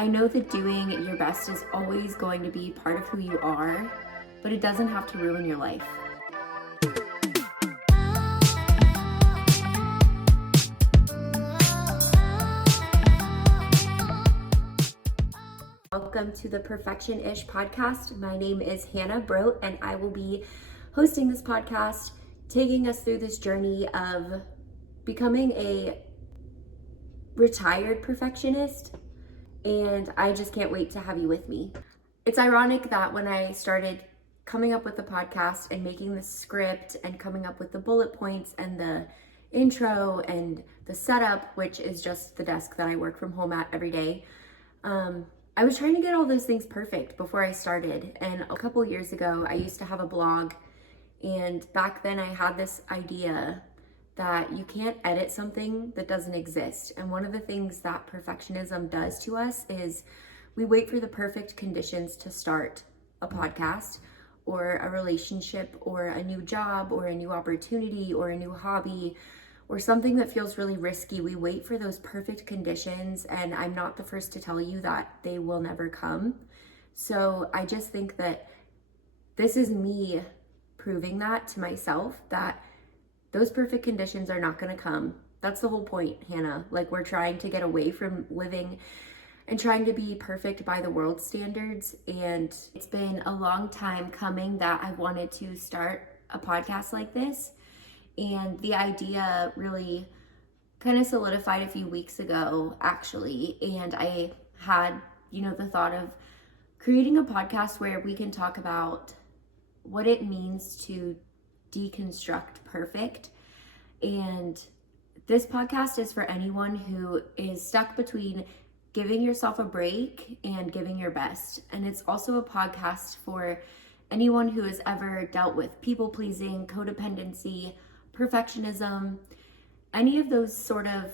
I know that doing your best is always going to be part of who you are, but it doesn't have to ruin your life. Welcome to the Perfection-ish podcast. My name is Hannah Brote, and I will be hosting this podcast, taking us through this journey of becoming a retired perfectionist. And I just can't wait to have you with me. It's ironic that when I started coming up with the podcast and making the script and coming up with the bullet points and the intro and the setup, which is just the desk that I work from home at every day, I was trying to get all those things perfect before I started. And a couple years ago, I used to have a blog, and back then I had this idea that you can't edit something that doesn't exist. And one of the things that perfectionism does to us is we wait for the perfect conditions to start a podcast or a relationship or a new job or a new opportunity or a new hobby or something that feels really risky. We wait for those perfect conditions, and I'm not the first to tell you that they will never come. So I just think that this is me proving that to myself, that those perfect conditions are not going to come. That's the whole point, Hannah. Like, we're trying to get away from living and trying to be perfect by the world's standards. And it's been a long time coming that I wanted to start a podcast like this. And the idea really kind of solidified a few weeks ago, actually. And I had, the thought of creating a podcast where we can talk about what it means to deconstruct perfect. And this podcast is for anyone who is stuck between giving yourself a break and giving your best. And it's also a podcast for anyone who has ever dealt with people-pleasing, codependency, perfectionism, any of those sort of,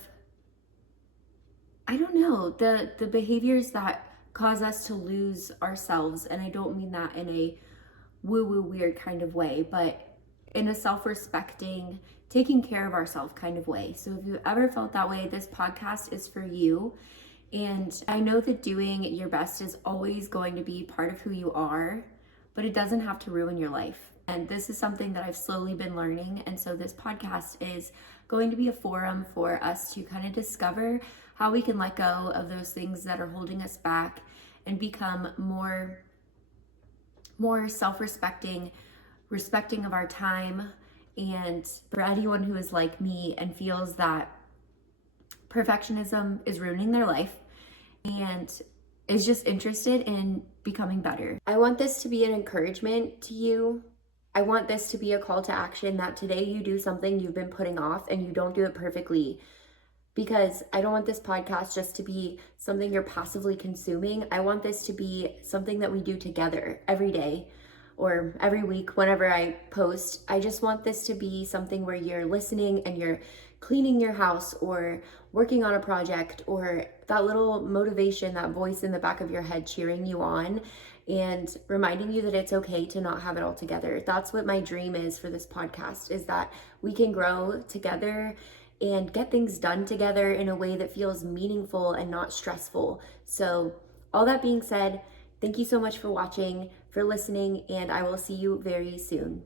the behaviors that cause us to lose ourselves. And I don't mean that in a woo-woo weird kind of way, but in a self-respecting, taking care of ourselves kind of way. So if you've ever felt that way, this podcast is for you. And I know that doing your best is always going to be part of who you are, but it doesn't have to ruin your life. And this is something that I've slowly been learning. And so this podcast is going to be a forum for us to kind of discover how we can let go of those things that are holding us back and become more self-respecting, respecting of our time. And for anyone who is like me and feels that perfectionism is ruining their life and is just interested in becoming better, I want this to be an encouragement to you. I want this to be a call to action, that today you do something you've been putting off and you don't do it perfectly. Because I don't want this podcast just to be something you're passively consuming. I want this to be something that we do together every day or every week whenever I post. I just want this to be something where you're listening and you're cleaning your house or working on a project, or that little motivation, that voice in the back of your head cheering you on and reminding you that it's okay to not have it all together. That's what my dream is for this podcast, is that we can grow together and get things done together in a way that feels meaningful and not stressful. So all that being said, thank you so much for watching, for listening, and I will see you very soon.